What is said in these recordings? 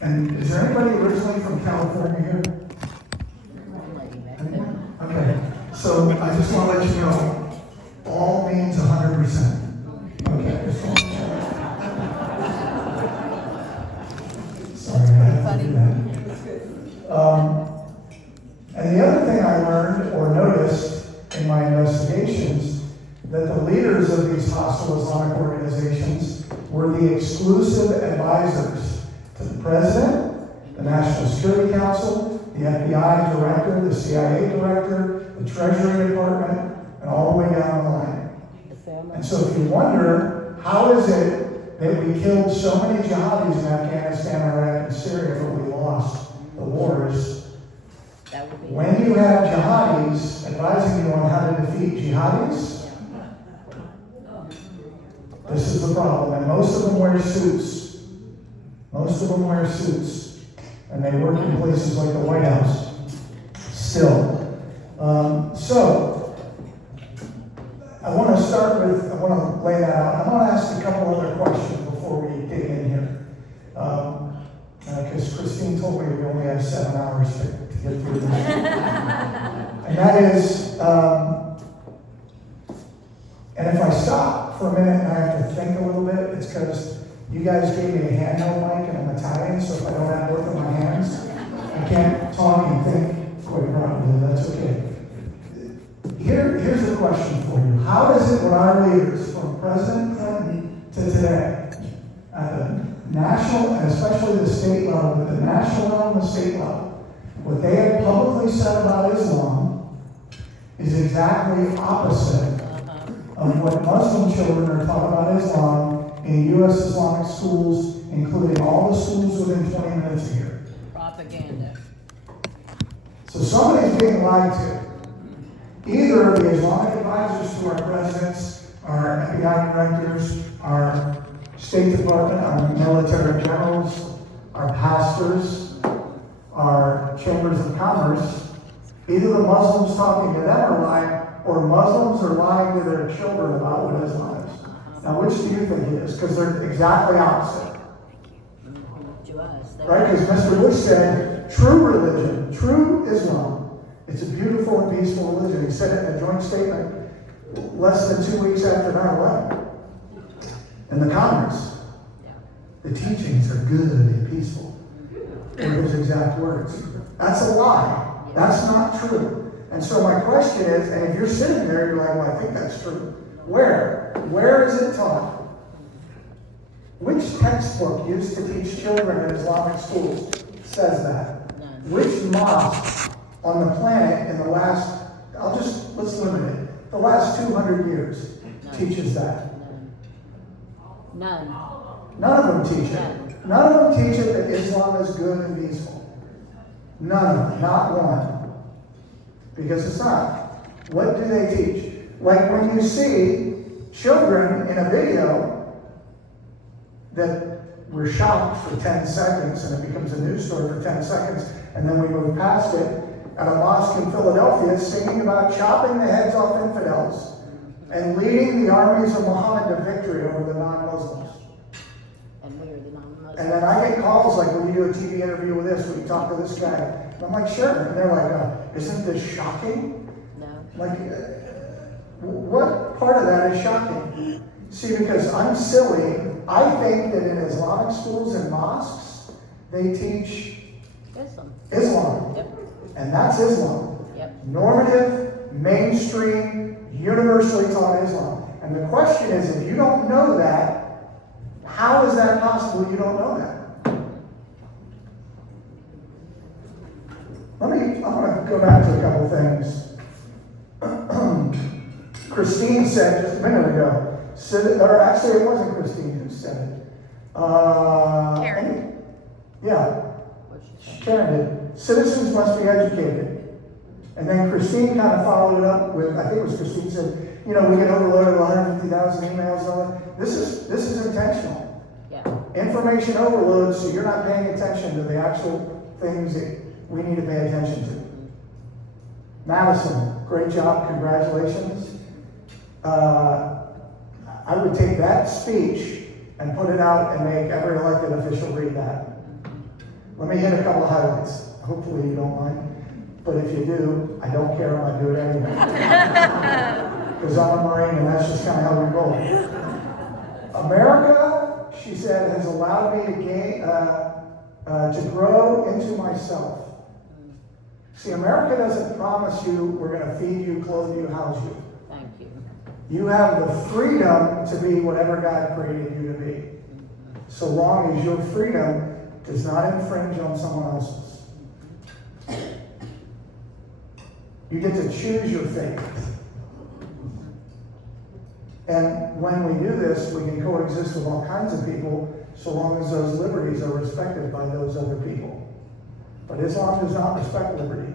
And is there anybody originally from California here? Okay, so I just want to let you know, all means 100%. Okay, just want to check. Sorry, I had to do that. And the other thing I learned or noticed in my investigations, that the leaders of these hostile Islamic organizations were the exclusive advisors to the President, the National Security Council, the FBI Director, the CIA Director, the Treasury Department, and all the way down the line. And so if you wonder, how is it that we killed so many jihadis in Afghanistan, Iraq, and Syria, but we lost the wars? When you have jihadis advising you on how to defeat jihadis, this is the problem. And most of them wear suits. Most of them wear suits. And they work in places like the White House. Still. So, I want to lay that out. I want to ask a couple other questions before we dig in here. Because Christine told me we only have 7 hours to get through this. And that is, and if I stop for a minute and I have to think a little bit, it's because you guys gave me a handheld mic and I'm Italian, so if I don't have both of my hands, I can't talk and think quite properly. That's okay. Here's the question for you. How is it when our leaders, from President Clinton to today, at the national and especially the state level, at the national level and the state level, what they have publicly said about Islam is exactly opposite of what Muslim children are taught about Islam in U.S. Islamic schools, including all the schools within 20 minutes of here. Propaganda. So somebody's being lied to. Either the Islamic advisors to our presidents, our FBI directors, our State Department, our military generals, our pastors, our chambers of commerce, either the Muslims talking to them are lying, or Muslims are lying to their children about what Islam is. Now, which do you think it is? Because they're exactly opposite. Right? Because Mr. Bush said, true religion, true Islam, it's a beautiful and peaceful religion. He said it in a joint statement less than 2 weeks after 9/11. In the Congress, the teachings are good and peaceful. Were his exact words. That's a lie. That's not true. And so my question is, and if you're sitting there, you're like, well, I think that's true. Where? Where is it taught? Which textbook used to teach children in Islamic schools says that? None. Which mosque on the planet in the last, let's limit it, the last 200 years teaches that? None. None of them teach it. None of them teach it that Islam is good and peaceful. None of them, not one. Because it's not. What do they teach? Like when you see children in a video that we're shocked for 10 seconds and it becomes a news story for 10 seconds and then we move past it at a mosque in Philadelphia singing about chopping the heads off infidels and leading the armies of Muhammad to victory over the non-Muslims. And we are the non-Muslims. And then I get calls like, will you do a TV interview with this? Will you talk to this guy? And I'm like, sure. And they're like, isn't this shocking? No. Like, what part of that is shocking? See, because I'm silly, I think that in Islamic schools and mosques, they teach Islam. Yep. And that's Islam. Yep. Normative, mainstream, universally taught Islam. And the question is, if you don't know that, how is that possible you don't know that? I'm going to go back to a couple things. Christine said just a minute ago, or actually it wasn't Christine who said it. Karen. Yeah, Karen did. Citizens must be educated. And then Christine kind of followed it up with, I think it was Christine said, we get overloaded with 150,000 emails and all that. This is intentional. Yeah. Information overload, so you're not paying attention to the actual things that we need to pay attention to. Madison, great job, congratulations. I would take that speech and put it out and make every elected official read that. Let me hit a couple of highlights. Hopefully you don't mind. But if you do, I don't care, I'm gonna do it anyway. Because I'm a Marine and that's just kind of how we roll. America, she said, has allowed me to gain, to grow into myself. See, America doesn't promise you we're going to feed you, clothe you, house you. Thank you. You have the freedom to be whatever God created you to be. So long as your freedom does not infringe on someone else's. You get to choose your fate. And when we do this, we can coexist with all kinds of people so long as those liberties are respected by those other people. But Islam does not respect liberty.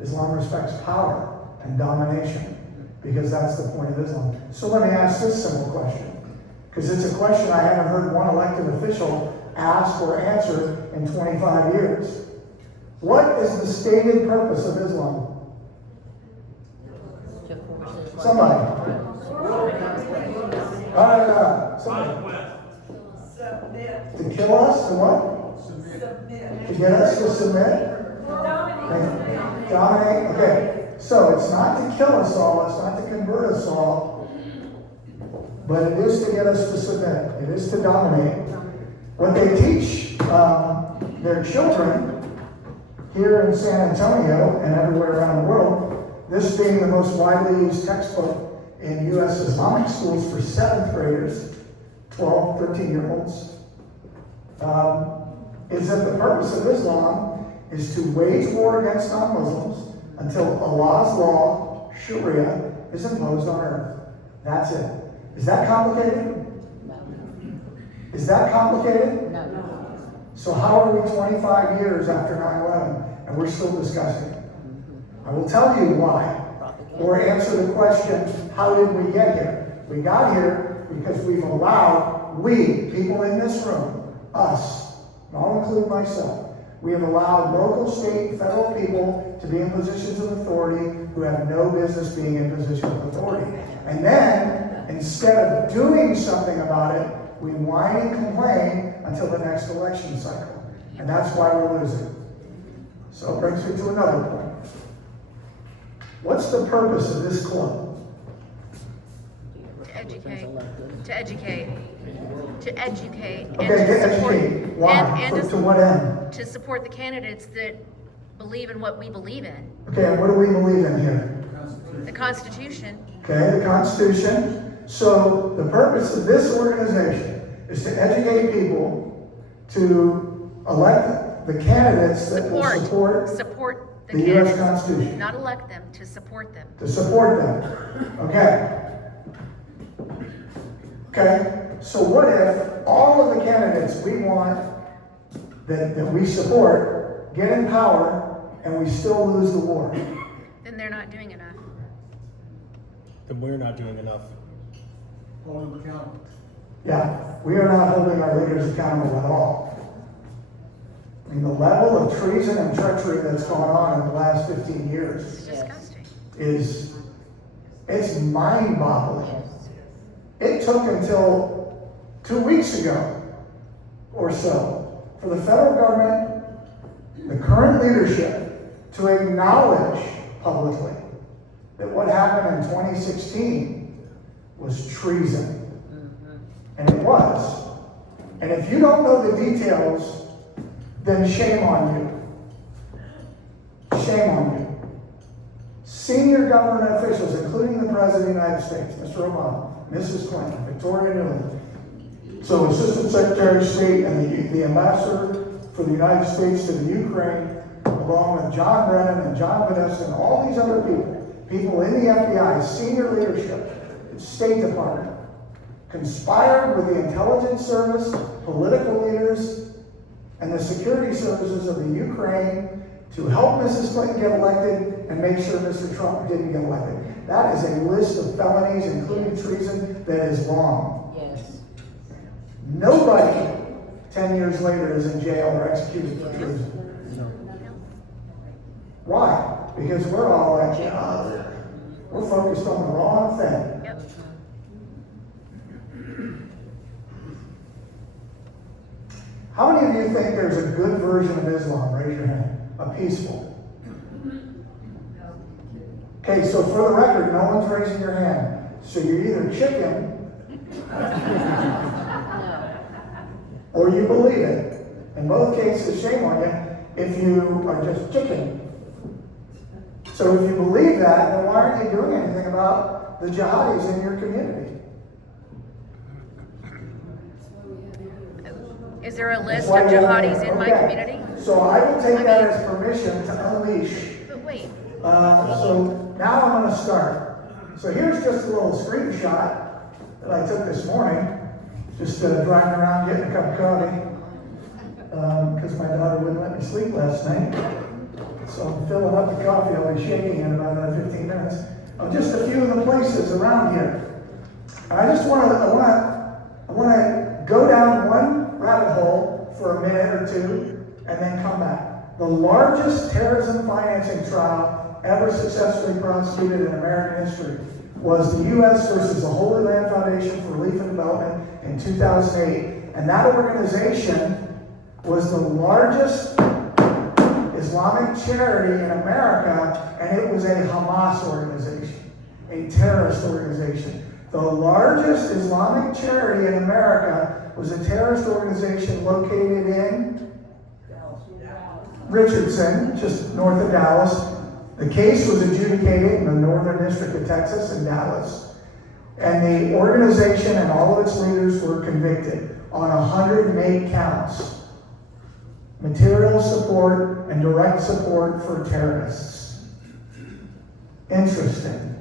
Islam respects power and domination, because that's the point of Islam. So let me ask this simple question, because it's a question I haven't heard one elected official ask or answer in 25 years. What is the stated purpose of Islam? Somebody. Somebody. To kill us? To what? Submit. To get us to submit? Dominate. Okay. So it's not to kill us all, it's not to convert us all, but it is to get us to submit. It is to dominate. What they teach their children here in San Antonio and everywhere around the world, this being the most widely used textbook in U.S. Islamic schools for 7th graders, 12, 13-year-olds, is that the purpose of Islam is to wage war against non-Muslims until Allah's law, Sharia, is imposed on earth. That's it. Is that complicated? No. Is that complicated? No. So how are we 25 years after 9/11 and we're still discussing it? I will tell you why. Or answer the question, how did we get here? We got here because we've allowed, we, people in this room, us, and I'll include myself, we have allowed local, state, federal people to be in positions of authority who have no business being in position of authority. And then, instead of doing something about it, we whine and complain until the next election cycle. And that's why we're losing. So it brings me to another point. What's the purpose of this club? To educate. To educate. To educate. Okay, to educate. Why? And To what end? to support the candidates that believe in what we believe in. Okay, and what do we believe in here? The Constitution. Okay, the Constitution. So the purpose of this organization is to educate people to elect the candidates that will support the the U.S. candidates. Constitution. Not elect them, to support them. To support them. Okay. Okay, so what if all of the candidates we want, that we support, get in power, and we still lose the war? Then they're not doing enough. Then we're not doing enough. Hold them accountable. Yeah, we are not holding our leaders accountable at all. I mean, the level of treason and treachery that's gone on in the last 15 years It's disgusting. it's mind-boggling. Yes. It took until 2 weeks ago or so for the federal government, the current leadership, to acknowledge publicly that what happened in 2016 was treason. And it was. And if you don't know the details, then shame on you. Shame on you. Senior government officials, including the President of the United States, Mr. Obama, Mrs. Clinton, Victoria Nuland, so Assistant Secretary of State and the Ambassador for the United States to the Ukraine, along with John Brennan and John Vanessa and all these other people in the FBI, senior leadership, State Department, conspired with the intelligence service, political leaders, and the security services of the Ukraine to help Mrs. Clinton get elected and make sure Mr. Trump didn't get elected. That is a list of felonies, including treason, that is long. Yes. Nobody 10 years later is in jail or executed for treason. Why? Because we're all like, we're focused on the wrong thing. Yep. How many of you think there's a good version of Islam? Raise your hand. A peaceful. Okay, so for the record, no one's raising your hand. So you're either chicken or you believe it. In both cases, shame on you if you are just chicken. So if you believe that, then why aren't you doing anything about the jihadis in your community? Is there a list That's why of you have- jihadis in my okay. community? So I will take that as permission to unleash. But wait, So now I'm going to start. So here's just a little screenshot that I took this morning, just driving around getting a cup of coffee, because my daughter wouldn't let me sleep last night. So I'm filling up the coffee. I'll be shaking in about another 15 minutes. Just a few of the places around here. I just want to go down one rabbit hole for a minute or two, and then come back. The largest terrorism financing trial ever successfully prosecuted in American history was the U.S. versus the Holy Land Foundation for Relief and Development in 2008. And that organization was the largest Islamic charity in America, and it was a Hamas organization, a terrorist organization. The largest Islamic charity in America was a terrorist organization located in Richardson, just north of Dallas. The case was adjudicated in the Northern District of Texas in Dallas. And the organization and all of its leaders were convicted on 108 counts. Material support and direct support for terrorists. Interesting.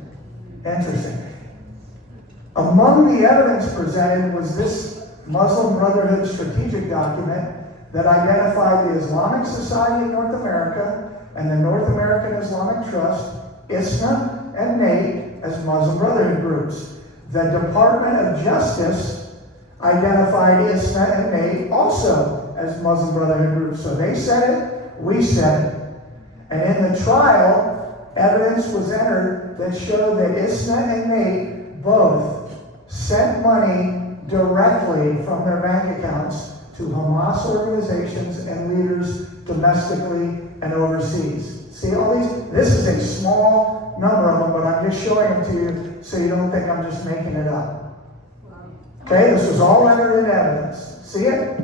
Among the evidence presented was this Muslim Brotherhood strategic document that identified the Islamic Society of North America and the North American Islamic Trust, ISNA and NATE, as Muslim Brotherhood groups. The Department of Justice identified ISNA and NATE also as Muslim Brotherhood groups. So they said it, we said it. And in the trial, evidence was entered that showed that ISNA and NATE both sent money directly from their bank accounts to Hamas organizations and leaders domestically and overseas. See all these? This is a small number of them, but I'm just showing them to you so you don't think I'm just making it up. Okay, this was all entered in evidence. See it?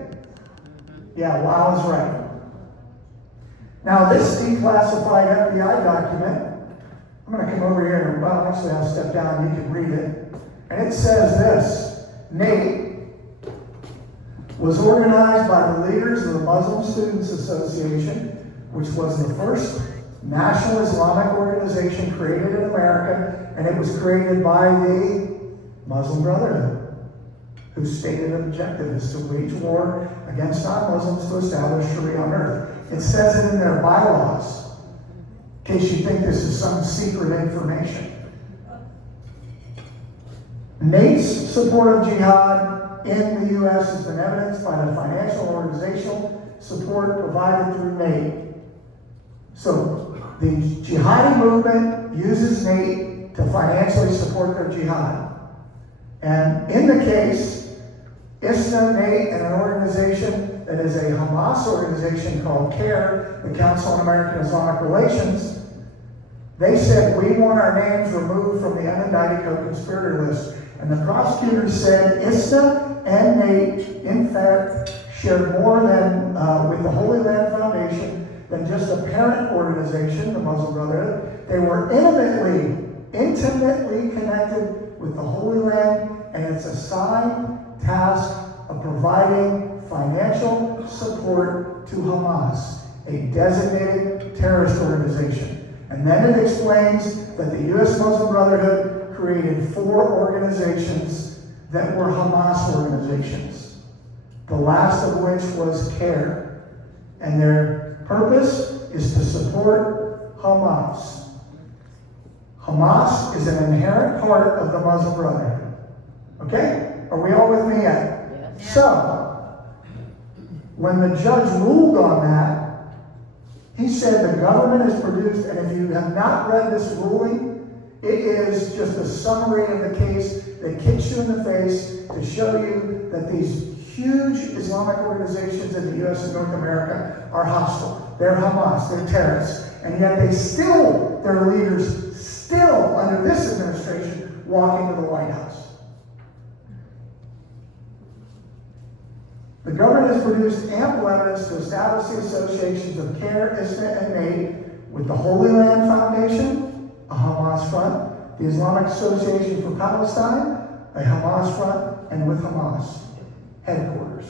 Yeah, wow is right. Now this declassified FBI document, I'm going to come over here and, well, actually I'll step down, you can read it. And it says this: NATE was organized by the leaders of the Muslim Students Association, which was the first national Islamic organization created in America, and it was created by the Muslim Brotherhood, whose stated objective is to wage war against non-Muslims to establish Sharia on earth. It says it in their bylaws, in case you think this is some secret information. NATE's support of jihad in the U.S. has been evidenced by the financial and organizational support provided through NATE. So the jihadi movement uses NATE to financially support their jihad. And in the case, ISNA, NATE, and an organization that is a Hamas organization called CARE, the Council on American Islamic Relations, they said, we want our names removed from the unindicted co-conspirator list. And the prosecutors said ISNA and NATE, in fact, shared more than with the Holy Land Foundation than just a parent organization, the Muslim Brotherhood. They were intimately connected with the Holy Land and its assigned task of providing financial support to Hamas, a designated terrorist organization. And then it explains that the U.S. Muslim Brotherhood created 4 organizations that were Hamas organizations, the last of which was CARE. And their purpose is to support Hamas. Hamas is an inherent part of the Muslim Brotherhood. Okay? Are we all with me yet? Yes. So, when the judge ruled on that, he said the government has produced, and if you have not read this ruling, it is just a summary of the case that kicks you in the face to show you that these huge Islamic organizations in the US and North America are hostile. They're Hamas, they're terrorists. And yet their leaders still, under this administration, walk into the White House. The government has produced ample evidence to establish the associations of CARE, ISNA, and NATE with the Holy Land Foundation, a Hamas front, the Islamic Association for Palestine, a Hamas front, and with Hamas headquarters.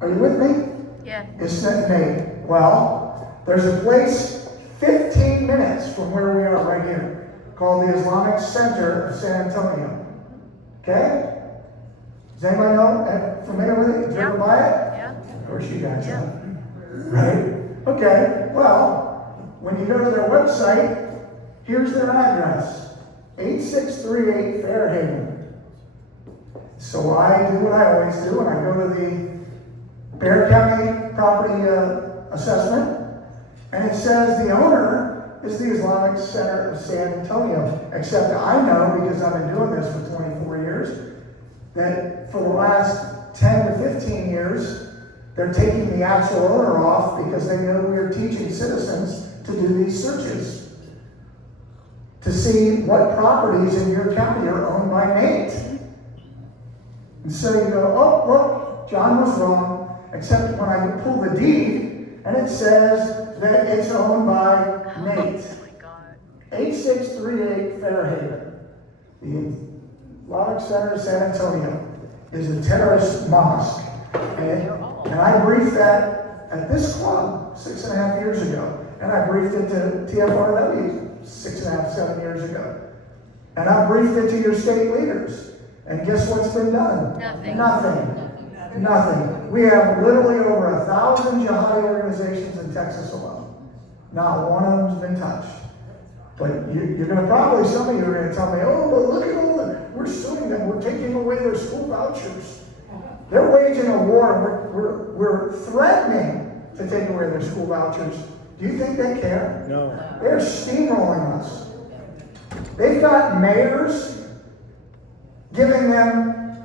Are you with me? Yeah. ISNA and NATE. Well, there's a place 15 minutes from where we are right here called the Islamic Center of San Antonio. Okay? Does anybody know, familiar with it? Did you ever buy it? Yeah. Of course you guys Yeah. have. Right? Okay, well, when you go to their website, here's their address. 8638 Fairhaven. So I do what I always do, and I go to the Bexar County property assessment, and it says the owner is the Islamic Center of San Antonio. Except I know, because I've been doing this for 24 years, that for the last 10 to 15 years, they're taking the actual owner off because they know we are teaching citizens to do these searches to see what properties in your county are owned by Nate. And so you go, oh, look, John was wrong, except when I pull the deed, and it says that it's owned by Nate. Oh my God. 8638 Fairhaven. The Islamic Center of San Antonio is a terrorist mosque. And I briefed that at this club 6.5 years ago. And I briefed it to TFRW 6.5, 7 years ago. And I briefed it to your state leaders. And guess what's been done? Nothing. Nothing. We have literally over 1,000 jihadi organizations in Texas alone. Not one of them's been touched. But you're going to probably, some of you are going to tell me, oh, but look at all that. We're suing them. We're taking away their school vouchers. They're waging a war. We're threatening to take away their school vouchers. Do you think they care? No. They're steamrolling us. They've got mayors giving them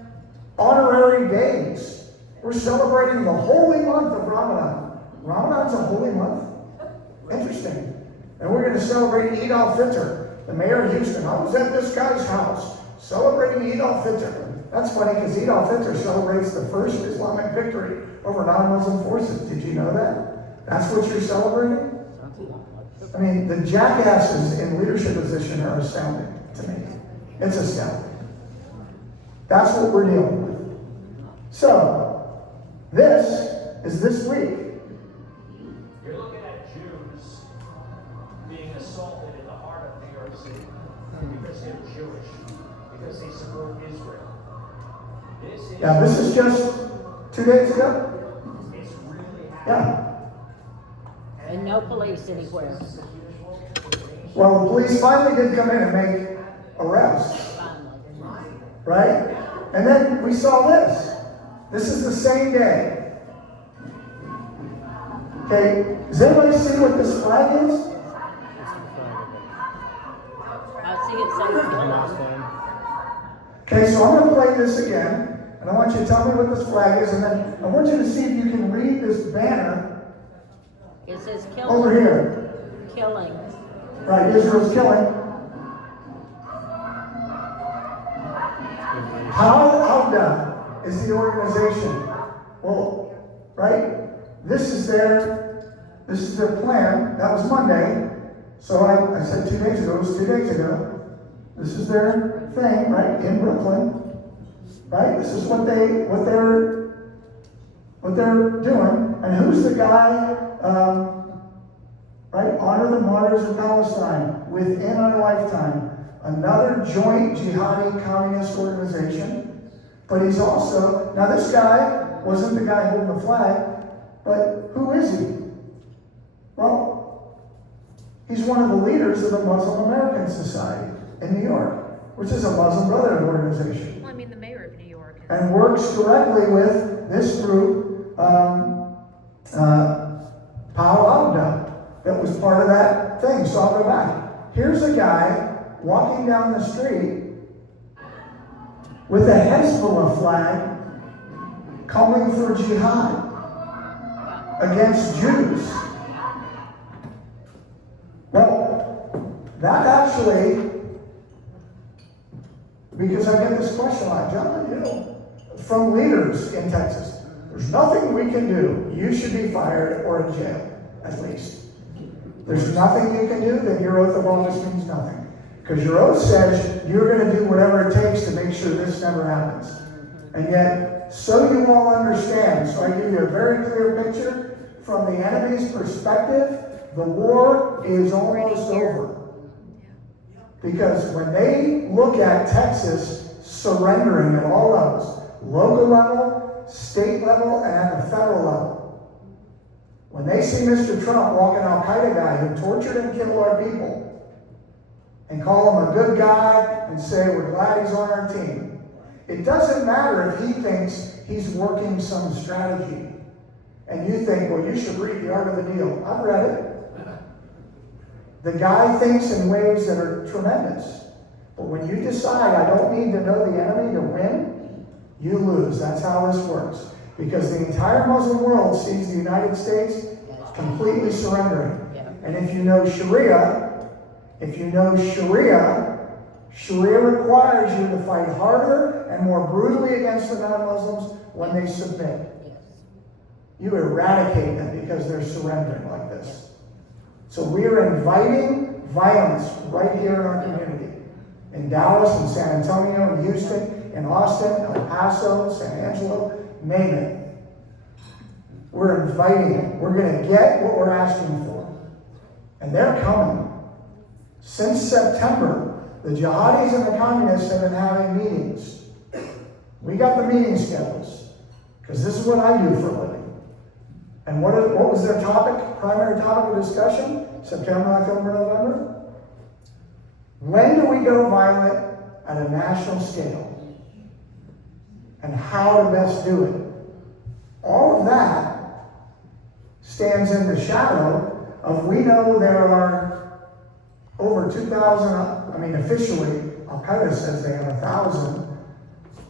honorary days. We're celebrating the holy month of Ramadan. Ramadan's a holy month? Interesting. And we're going to celebrate Eid al-Fitr. The mayor of Houston, I was at this guy's house celebrating Eid al-Fitr. That's funny because Eid al-Fitr celebrates the first Islamic victory over non-Muslim forces. Did you know that? That's what you're celebrating? I mean, the jackasses in leadership position are astounding to me. It's astounding. That's what we're dealing with. So, this is this week. You're looking at Jews being assaulted in the heart of New York City because they're Jewish, because they support Israel. This is just 2 days ago. It's really happening. Yeah. And no police anywhere. Well, the police finally did come in and make arrests, Finally. right? And then we saw this. This is the same day. Okay, does anybody see what this flag is? I see it says killing. Okay, so I'm going to play this again, and I want you to tell me what this flag is, and then I want you to see if you can read this banner It says killing. over here. Killing. Right, Israel's killing. How is the organization. Well, right? This is their plan. That was Monday. So I said 2 days ago. It was 2 days ago. This is their thing, right? In Brooklyn. Right? This is what they're doing. And who's the guy? Right? Honor the martyrs of Palestine within our lifetime. Another joint jihadi communist organization. But he's also, now this guy wasn't the guy holding the flag, but who is he? Well, he's one of the leaders of the Muslim American Society in New York, which is a Muslim Brotherhood organization. Well, I mean, the mayor of New York. And works directly with this group, Palo Alto, that was part of that thing. So I'll go back. Here's a guy walking down the street with a Hezbollah flag calling for jihad against Jews. Well, that actually, because I get this question a lot, John, you know, from leaders in Texas. There's nothing we can do. You should be fired or in jail, at least. There's nothing you can do, then your oath of office means nothing. Because your oath says you're going to do whatever it takes to make sure this never happens. And yet, so you all understand, so I give you a very clear picture, from the enemy's perspective, the war is almost over. Because when they look at Texas surrendering at all levels, local level, state level, and at the federal level, when they see Mr. Trump walk an Al-Qaeda guy who tortured and killed our people, and call him a good guy and say we're glad he's on our team, it doesn't matter if he thinks he's working some strategy. And you think, well, you should read The Art of the Deal. I've read it. The guy thinks in ways that are tremendous. But when you decide, I don't need to know the enemy to win, you lose. That's how this works. Because the entire Muslim world sees the United States completely surrendering. And if you know Sharia, Sharia requires you to fight harder and more brutally against the non-Muslims when they submit. You eradicate them because they're surrendering like this. So we are inviting violence right here in our community. In Dallas, in San Antonio, in Houston, in Austin, El Paso, San Angelo, name it. We're inviting it. We're going to get what we're asking for. And they're coming. Since September, the jihadis and the communists have been having meetings. We got the meeting schedules, because this is what I do for a living. And what was their topic, primary topic of discussion? September, October, November? When do we go violent at a national scale? And how to best do it? All of that stands in the shadow of, we know there are over 2,000, officially, Al-Qaeda says they have 1,000.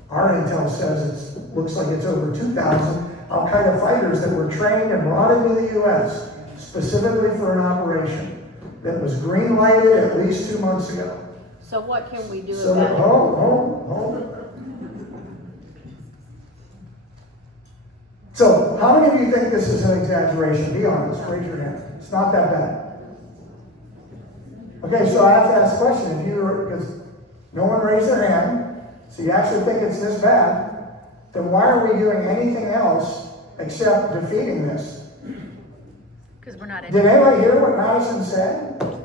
Our intel says it looks like it's over 2,000 Al-Qaeda fighters that were trained and brought into the U.S. specifically for an operation that was green-lighted at least 2 months ago. So what can we do So, about it? hold it. So, how many of you think this is an exaggeration? Be honest, raise your hand. It's not that bad. Okay, so I have to ask a question. Because no one raised their hand, so you actually think it's this bad, then why are we doing anything else except defeating this? Because we're not in. Did anybody hear what Madison said?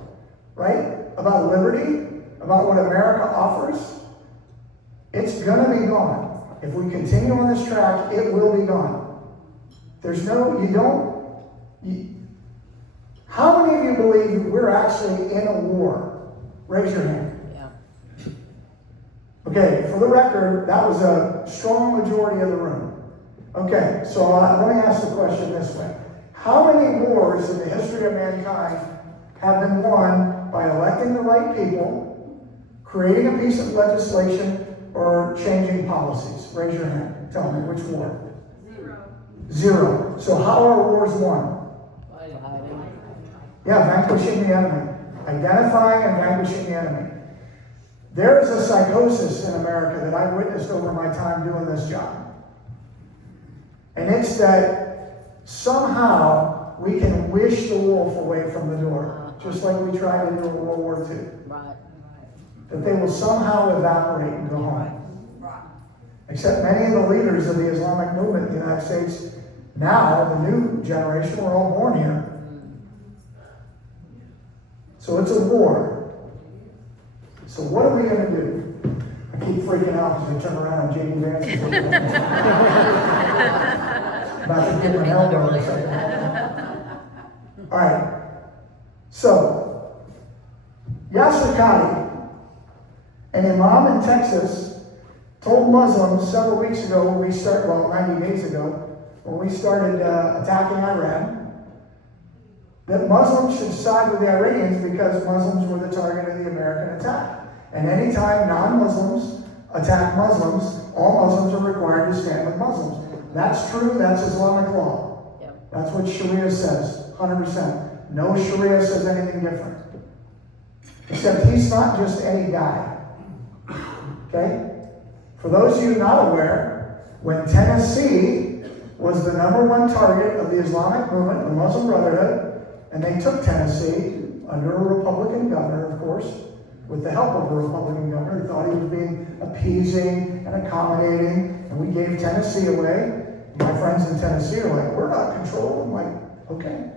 Right? About liberty? About what America offers? It's gonna be gone. If we continue on this track, it will be gone. How many of you believe we're actually in a war? Raise your hand. Okay, for the record, that was a strong majority of the room. Okay, so let me ask the question this way. How many wars in the history of mankind have been won by electing the right people, creating a piece of legislation, or changing policies? Raise your hand. Tell me, which war? Zero. So how are wars won? Yeah, vanquishing the enemy. Identifying and vanquishing the enemy. There is a psychosis in America that I've witnessed over my time doing this job. And it's that somehow we can wish the wolf away from the door, just like we tried to do in World War II. Right. That they will somehow evaporate and go home. Except many of the leaders of the Islamic movement in the United States, now, the new generation, were all born here. So it's a war. So what are we going to do? I keep freaking out because I turn around and J.D. Vance is looking at me. About to give my elbow or something. All right. So, Yasser Qadi, an imam in Texas, told Muslims several weeks ago when we started, 90 days ago, when we started attacking Iran, that Muslims should side with the Iranians because Muslims were the target of the American attack. And anytime non-Muslims attack Muslims, all Muslims are required to stand with Muslims. That's true, that's Islamic law. Yep. That's what Sharia says, 100%. No Sharia says anything different. Except he's not just any guy. Okay? For those of you not aware, when Tennessee was the #1 target of the Islamic movement, the Muslim Brotherhood, and they took Tennessee under a Republican governor, of course, with the help of a Republican governor who thought he was being appeasing and accommodating, and we gave Tennessee away. My friends in Tennessee are like, we're not controlled. I'm like, okay.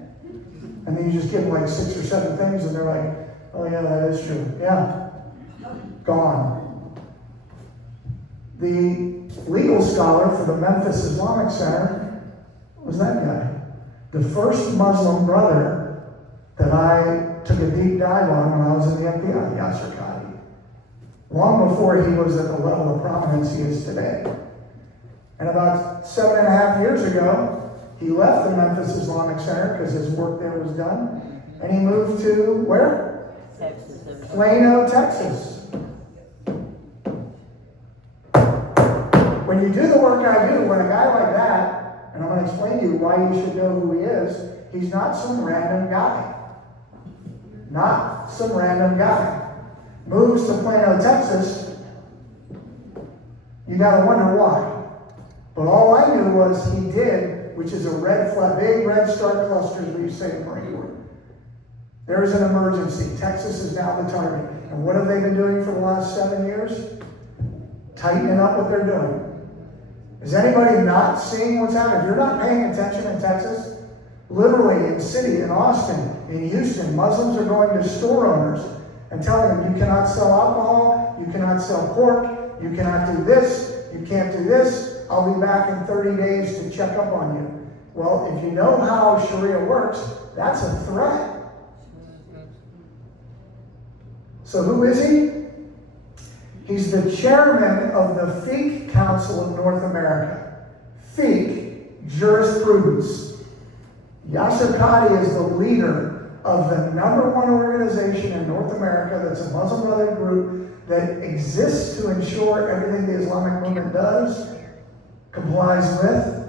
And then you just give them like 6 or 7 things, and they're like, oh yeah, that is true. Yeah. Gone. The legal scholar for the Memphis Islamic Center was that guy. The first Muslim brother that I took a deep dive on when I was in the FBI, Yasser Qadi. Long before he was at the level of prominence he is today. And about 7.5 years ago, he left the Memphis Islamic Center because his work there was done. And he moved to where? Texas. Plano, Texas. When you do the work I do, when a guy like that, and I'm going to explain to you why you should know who he is, he's not some random guy. Not some random guy. Moves to Plano, Texas, you got to wonder why. But all I knew was he did, which is a red flag, big red star clusters where you say the Marine Corps. There is an emergency. Texas is now the target. And what have they been doing for the last 7 years? Tightening up what they're doing. Is anybody not seeing what's happening? If you're not paying attention in Texas, literally in city, in Austin, in Houston, Muslims are going to store owners and telling them, you cannot sell alcohol, you cannot sell pork, you cannot do this, you can't do this, I'll be back in 30 days to check up on you. Well, if you know how Sharia works, that's a threat. So who is he? He's the chairman of the Fiqh Council of North America. Fiqh, jurisprudence. Yasser Qadi is the leader of the #1 organization in North America that's a Muslim Brotherhood group that exists to ensure everything the Islamic movement does complies with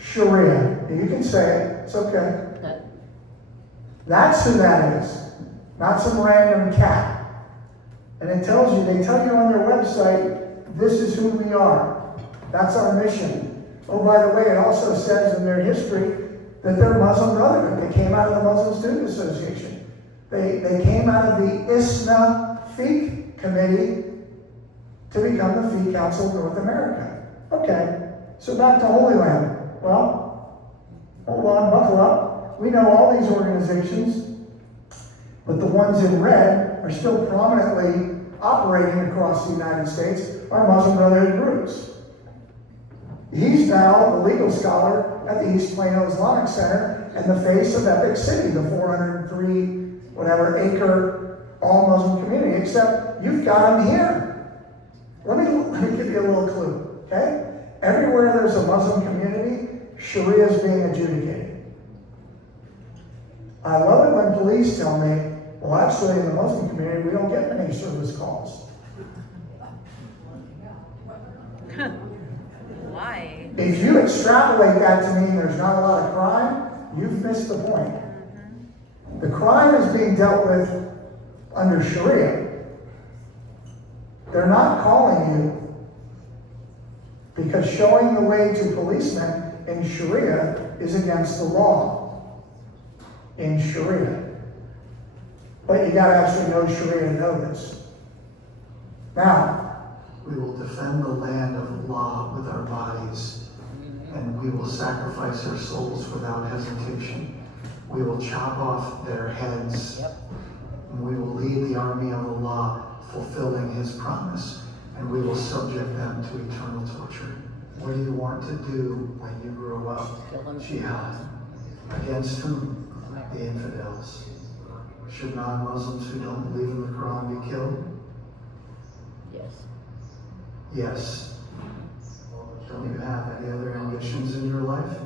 Sharia. You can say it, it's okay. That's who that is, not some random cat. And it tells you, they tell you on their website, this is who we are. That's our mission. Oh, by the way, it also says in their history that they're Muslim Brotherhood. They came out of the Muslim Student Association. They came out of the ISNA Fiqh Committee to become the Fiqh Council of North America. Okay, so back to Holy Land. Well, hold on, buckle up. We know all these organizations, but the ones in red are still prominently operating across the United States are Muslim Brotherhood groups. He's now the legal scholar at the East Plano Islamic Center and the face of Epic City, the 403 acre all Muslim community, except you've got him here. Let me give you a little clue, okay? Everywhere there's a Muslim community, Sharia is being adjudicated. I love it when police tell me, well, actually, in the Muslim community, we don't get many service calls. Why? If you extrapolate that to mean there's not a lot of crime, you've missed the point. The crime is being dealt with under Sharia. They're not calling you because showing the way to policemen in Sharia is against the law in Sharia. But you gotta actually know Sharia to know this. Now, we will defend the land of Allah with our bodies, and we will sacrifice our souls without hesitation. We will chop off their heads, and we will lead the army of Allah, fulfilling His promise, and we will subject them to eternal torture. What do you want to do when you grow up? Jihad. Against whom? The infidels. Should non-Muslims who don't believe in the Quran be killed? Yes. Yes. Don't you have any other ambitions in your life?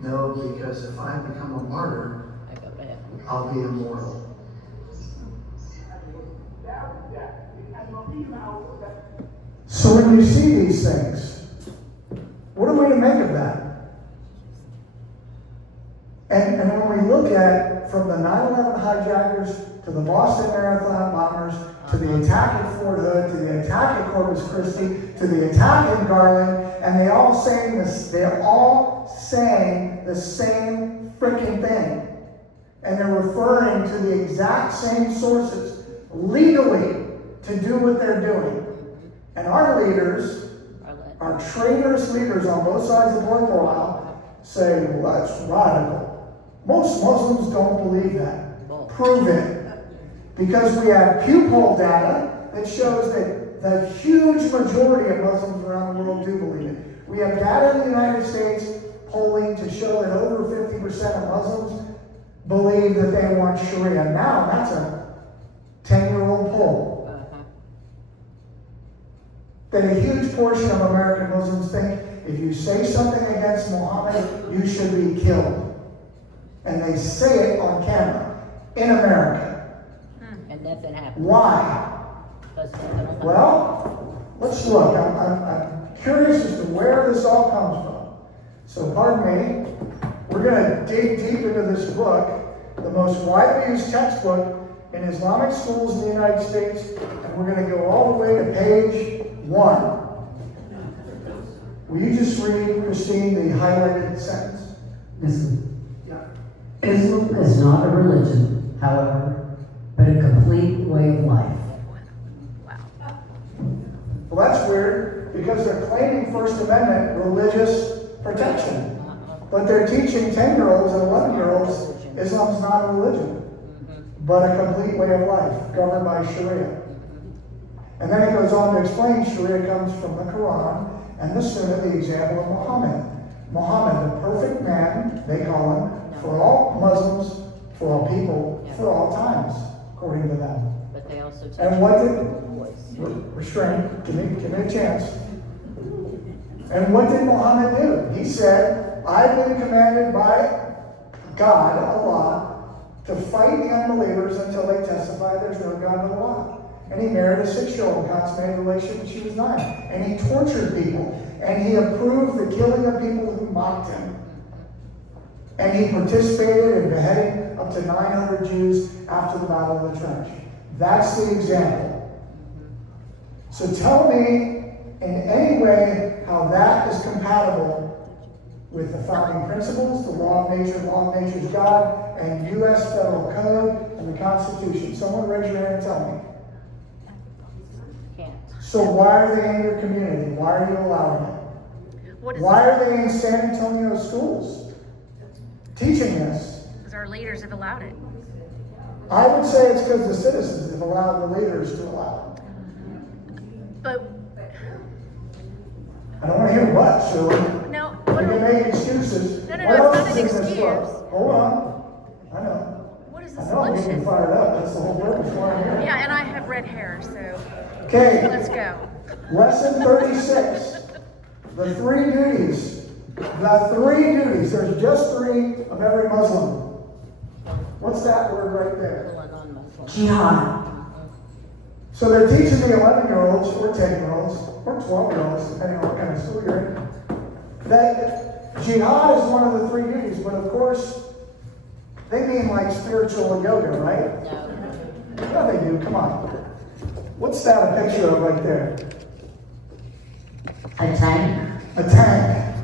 No, because if I become a martyr, I got that. I'll be immortal. So when you see these things, What are we to make of that? And when we look at from the 9/11 hijackers to the Boston Marathon bombers to the attack at Fort Hood to the attack at Corpus Christi to the attack in Garland, and they're all saying the same freaking thing. And they're referring to the exact same sources legally to do what they're doing. And our leaders, our traitorous leaders on both sides of the political aisle, say, well, that's radical. Most Muslims don't believe that. Prove it. Because we have Pew poll data that shows that the huge majority of Muslims around the world do believe it. We have data in the United States polling to show that over 50% of Muslims believe that they want Sharia. Now, that's a 10-year-old poll. That a huge portion of American Muslims think if you say something against Muhammad, you should be killed. And they say it on camera in America. And nothing happened. Why? Well, let's look. I'm curious as to where this all comes from. So pardon me. We're going to dig deep into this book, the most widely used textbook in Islamic schools in the United States, and we're going to go all the way to page 1. Will you just read, Christine, the highlighted sentence? Listen. Islam is not a religion, however, but a complete way of life. Wow. Well, that's weird, because they're claiming First Amendment religious protection. But they're teaching 10-year-olds and 11-year-olds Islam's not a religion, but a complete way of life, governed by Sharia. And then it goes on to explain Sharia comes from the Quran and the Sunnah, the example of Muhammad. Muhammad, the perfect man, they call him, for all Muslims, for all people, for all times, according to them. But they also teach And what did voice. restrain? Give me a chance. And what did Muhammad do? He said, I've been commanded by God, Allah, to fight the unbelievers until they testify there's no God but Allah. And he married a 6-year-old, consummated relationship when she was 9. And he tortured people. And he approved the killing of people who mocked him. And he participated in beheading up to 900 Jews after the Battle of the Trench. That's the example. So tell me in any way how that is compatible with the founding principles, the law of nature's God, and U.S. federal code and the Constitution. Someone raise your hand and tell me. Can't. So why are they in your community? Why are you allowing it? Why are they in San Antonio schools teaching this? Because our leaders have allowed it. I would say it's because the citizens have allowed the leaders to allow it. But I don't want to hear what, Shirley. no, You what, can make excuses. No, What it's else not is an in this excuse. book? Hold on. I know. what is the I know I'm getting solution? fired up. That's the whole purpose why I'm here. Yeah, and I have red hair, so Okay. let's go. Lesson 36. The 3 duties. The 3 duties. There's just 3 of every Muslim. What's that word right there? One on Muslim. Jihad. So they're teaching the 11-year-olds or 10-year-olds or 12-year-olds, depending on what kind of school you're in, that jihad is one of the 3 duties, but of course, they mean like spiritual yoga, right? No. Yeah, they do. Come on. What's that a picture of right there? A tank. A tank.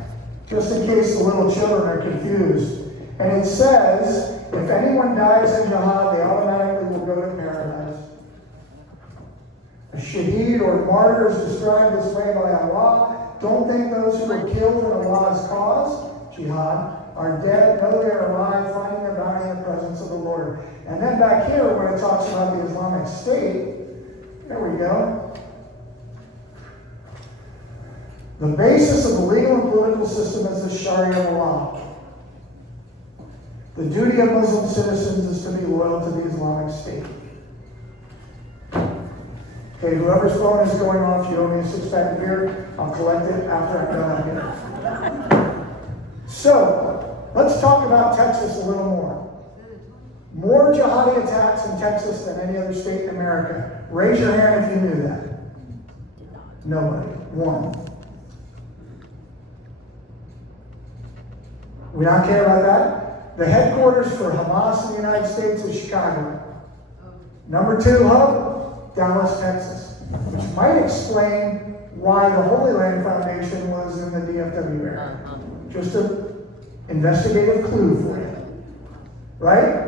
Just in case the little children are confused. And it says, if anyone dies in jihad, they automatically will go to paradise. A shaheed or martyr is described this way by Allah. Don't think those who were killed in Allah's cause, jihad, are dead. No, they are alive, finding their bounty in the presence of the Lord. And then back here, when it talks about the Islamic State, there we go. The basis of the legal and political system is the Sharia law. The duty of Muslim citizens is to be loyal to the Islamic State. Okay, whoever's phone is going off, you owe me a 6-pack of beer. I'll collect it after I'm done here. So, let's talk about Texas a little more. More jihadi attacks in Texas than any other state in America. Raise your hand if you knew that. Nobody. 1. We not care about that? The headquarters for Hamas in the United States is Chicago. Number 2 hub, Dallas, Texas. Which might explain why the Holy Land Foundation was in the DFW area. Just an investigative clue for you. Right?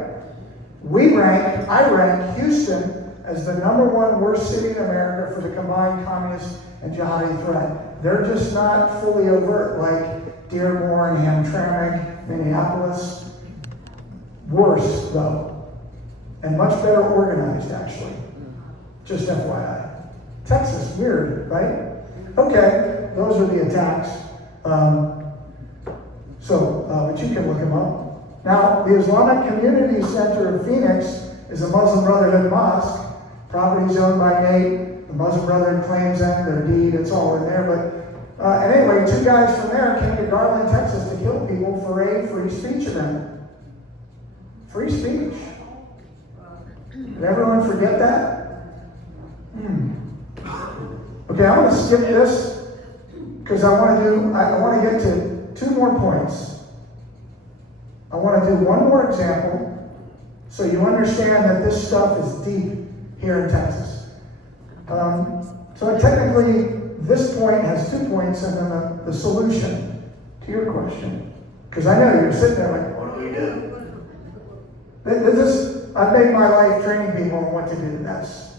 I rank Houston as the #1 worst city in America for the combined communist and jihadi threat. They're just not fully overt like Dearborn, Hamtramck, Minneapolis. Worse, though. And much better organized, actually. Just FYI. Texas, weird, right? Okay, those are the attacks. But you can look them up. Now, the Islamic Community Center of Phoenix is a Muslim Brotherhood mosque. Properties owned by Nate. The Muslim Brotherhood claims them, their deed, it's all in there. But anyway, 2 guys from there came to Garland, Texas to kill people for a free speech event. Free speech. Did everyone forget that? Okay, I'm going to skip this because I want to get to 2 more points. I want to do one more example so you understand that this stuff is deep here in Texas. So technically, this point has 2 points and then the solution to your question. Because I know you're sitting there like, what do we do? I've made my life training people on what to do. That's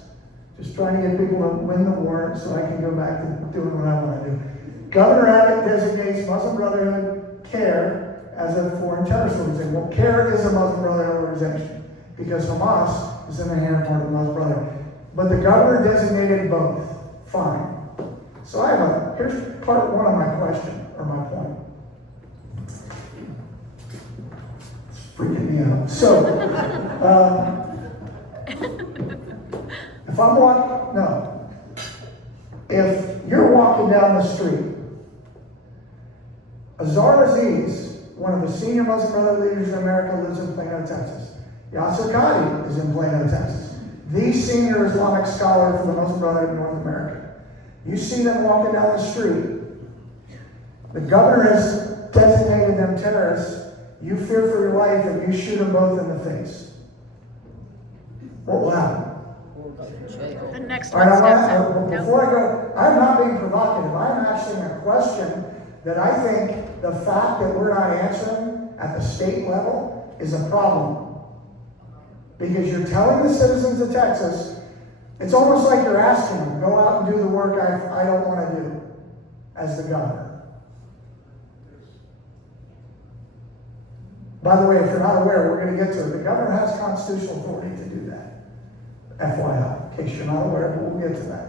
just trying to get people to win the war so I can go back to doing what I want to do. Governor Abbott designates Muslim Brotherhood CARE as a foreign terrorist organization. Well, CARE is a Muslim Brotherhood organization because Hamas is an inherent part of the Muslim Brotherhood. But the governor designated both. Fine. So here's part 1 of my question, or my point. It's freaking me out. So, if you're walking down the street, Azar Aziz, one of the senior Muslim Brotherhood leaders in America, lives in Plano, Texas. Yasser Qadi is in Plano, Texas. The senior Islamic scholar for the Muslim Brotherhood in North America. You see them walking down the street. The governor has designated them terrorists. You fear for your life and you shoot them both in the face. What will happen? The next All one right, steps in. before I go, I'm not being provocative. I'm asking a question that I think the fact that we're not answering at the state level is a problem. Because you're telling the citizens of Texas, it's almost like you're asking them, go out and do the work I don't want to do as the governor. By the way, if you're not aware, we're going to get to it. The governor has constitutional authority to do that. FYI, in case you're not aware, but we'll get to that.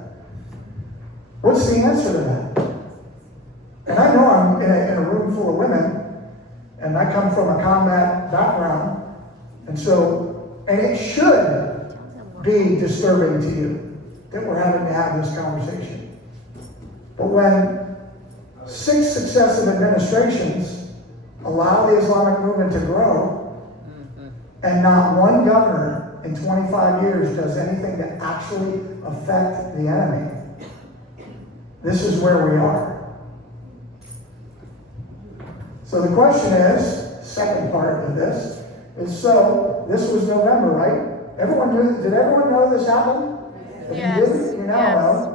What's the answer to that? And I know I'm in a room full of women, and I come from a combat background, and it should be disturbing to you that we're having to have this conversation. But when 6 successive administrations allow the Islamic movement to grow, and not one governor in 25 years does anything to actually affect the enemy, this is where we are. So the question is, second part of this, is this was November, right? Did everyone know this happened? If Yes. you didn't, you now Yes. know.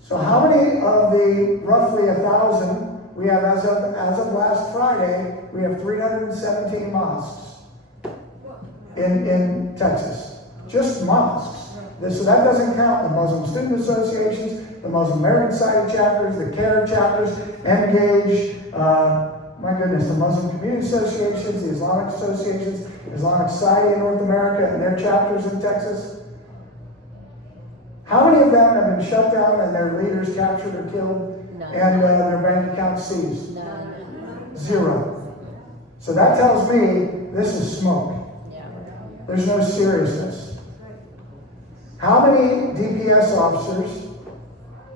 So how many of the roughly 1,000 we have as of last Friday, we have 317 mosques in Texas. Just mosques. So that doesn't count the Muslim student associations, the Muslim American Society chapters, the CARE chapters, Engage, the Muslim Community Associations, the Islamic Associations, Islamic Society in North America and their chapters in Texas. How many of them have been shut down and their leaders captured or killed? None. And their bank accounts seized? None. 0. So that tells me this is smoke. Yeah. There's no seriousness. How many DPS officers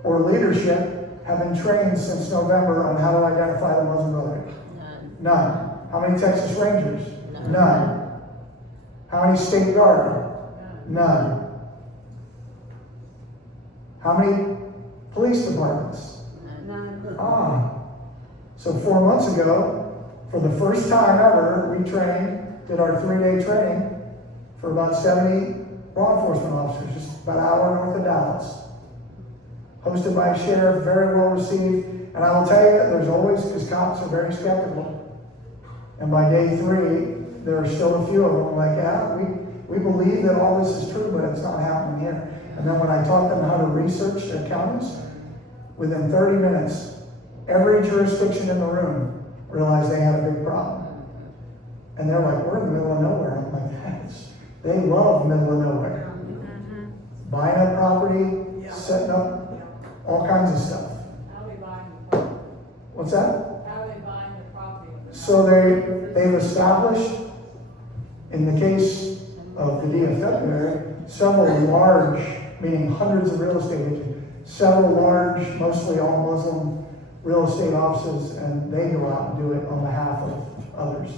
or leadership have been trained since November on how to identify the Muslim Brotherhood? None. None. How many Texas Rangers? None. None. How many State Guard? None. How many police departments? None. So 4 months ago, For the first time ever, we did our 3-day training for about 70 law enforcement officers, just about an hour north of Dallas. Hosted by a sheriff, very well received. And I will tell you, there's always, because cops are very skeptical. And by day 3, there are still a few of them like, yeah, we believe that all this is true, but it's not happening here. And then when I taught them how to research their counties, within 30 minutes, every jurisdiction in the room realized they had a big problem. And they're like, we're in the middle of nowhere. I'm like, they love middle of nowhere. Buying up property, setting up all kinds of stuff. How are they buying the property? What's that? How are they buying the property? So they've established, in the case of the DFW area, several large, meaning hundreds of real estate agents, several large, mostly all Muslim real estate offices, and they go out and do it on behalf of others.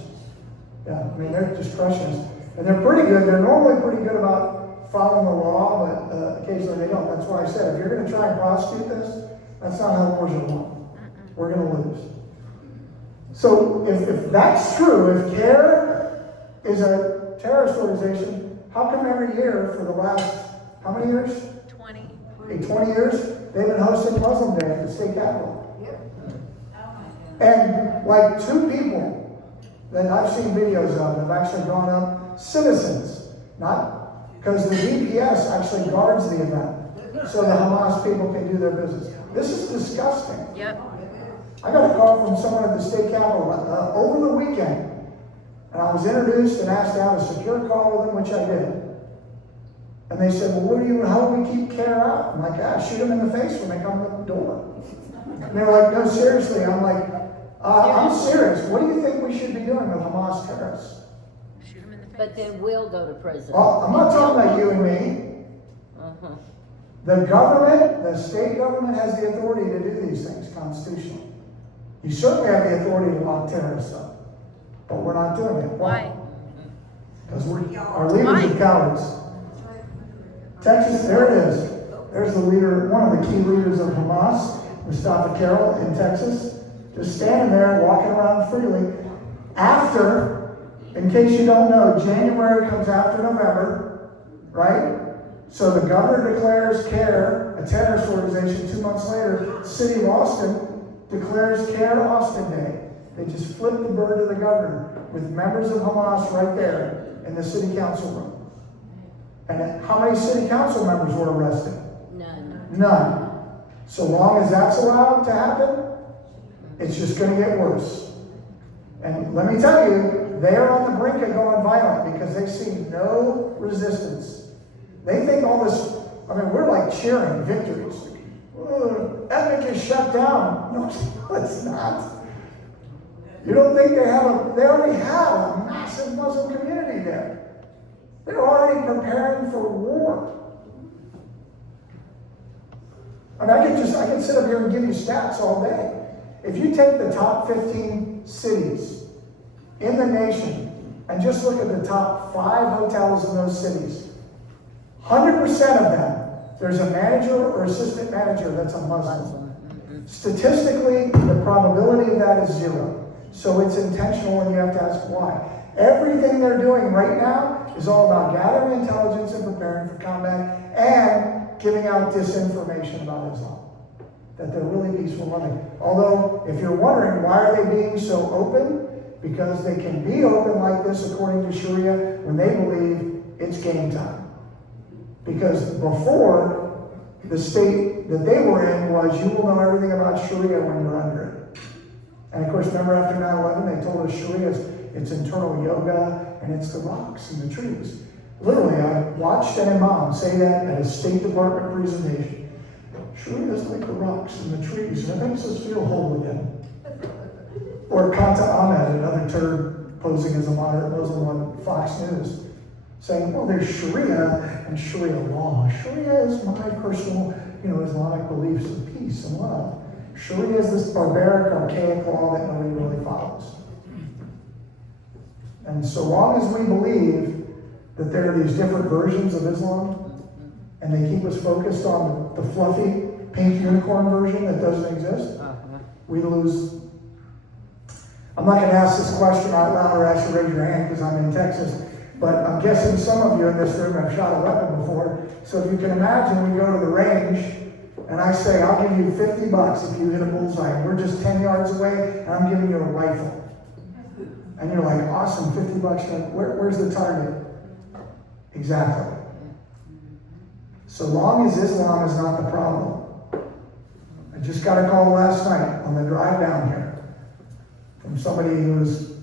Yeah, I mean, they're just crushing us. And they're pretty good. They're normally pretty good about following the law, but occasionally they don't. That's why I said, if you're going to try and prosecute this, that's not how wars are won. We're going to lose. So if that's true, if CARE is a terrorist organization, how come every year for the last, how many years? 20. 20 years, they've been hosting Muslim Day at the state capitol. And like 2 people that I've seen videos of have actually gone up, citizens, not because the DPS actually guards the event so the Hamas people can do their business. This is disgusting. Yep. I got a call from someone at the state capitol over the weekend, and I was introduced and asked to have a secure call with them, which I did. And they said, well, how do we keep CARE out? I'm like, shoot them in the face when they come to the door. And they're like, no, seriously. I'm like, I'm serious. What do you think we should be doing with Hamas terrorists? Shoot him in the face. But then we'll go to prison. Well, I'm not talking about you and me. Uh-huh. The government, the state government has the authority to do these things constitutionally. You certainly have the authority to lock terrorists up. But we're not doing it. Why? Because our leaders are cowards. Texas, there it is. There's the leader, one of the key leaders of Hamas, Mustafa Carroll in Texas, just standing there, walking around freely. After, in case you don't know, January comes after November, right? So the governor declares CARE a terrorist organization. 2 months later, the city of Austin declares CARE Austin Day. They just flip the bird to the governor with members of Hamas right there in the city council room. And how many city council members were arrested? None. None. So long as that's allowed to happen, it's just going to get worse. And let me tell you, they are on the brink of going violent because they see no resistance. They think all this, I mean, we're like cheering victories. Epic is shut down. No, it's not. You don't think they already have a massive Muslim community there. They're already preparing for war. And I could sit up here and give you stats all day. If you take the top 15 cities in the nation and just look at the top 5 hotels in those cities, 100% of them, there's a manager or assistant manager that's a Muslim. Statistically, the probability of that is 0. So it's intentional and you have to ask why. Everything they're doing right now is all about gathering intelligence and preparing for combat and giving out disinformation about Islam. That they're really peaceful loving. Although, if you're wondering why are they being so open, because they can be open like this according to Sharia when they believe it's game time. Because before, the state that they were in was you will know everything about Sharia when you're under it. And of course, remember after 9/11, they told us Sharia it's internal yoga and it's the rocks and the trees. Literally, I watched an imam say that at a State Department presentation. Sharia is like the rocks and the trees, and it makes us feel whole again. Or Kanta Ahmed, another turd posing as a moderate Muslim on Fox News, saying, well, there's Sharia and Sharia law. Sharia is my personal, Islamic beliefs of peace and love. Sharia is this barbaric, archaic law that nobody really follows. And so long as we believe that there are these different versions of Islam, and they keep us focused on the fluffy pink unicorn version that doesn't exist, we lose. I'm not gonna ask this question out loud or ask you to raise your hand because I'm in Texas, but I'm guessing some of you in this room have shot a weapon before. So if you can imagine, we go to the range and I say, I'll give you $50 if you hit a bullseye. We're just 10 yards away and I'm giving you a rifle. And you're like, awesome, $50. Where's the target? Exactly. So long as Islam is not the problem. I just got a call last night on the drive down here from somebody who's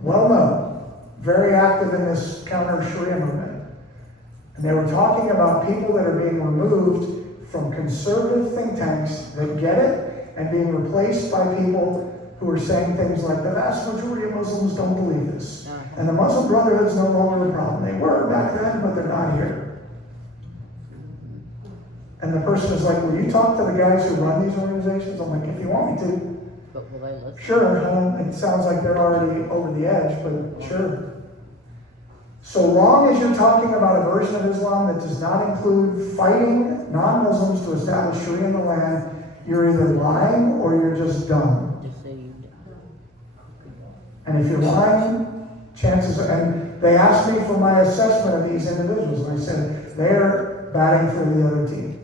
well known, very active in this counter Sharia movement. And they were talking about people that are being removed from conservative think tanks that get it and being replaced by people who are saying things like the vast majority of Muslims don't believe this. And the Muslim Brotherhood's no longer the problem. They were back then, but they're not here. And the person is like, will you talk to the guys who run these organizations? I'm like, if you want me to. But will they listen? Sure, it sounds like they're already over the edge, but sure. So long as you're talking about a version of Islam that does not include fighting non-Muslims to establish Sharia in the land, you're either lying or you're just dumb. Deceived. And if you're lying, chances are, and they asked me for my assessment of these individuals, and I said, they're batting for the other team.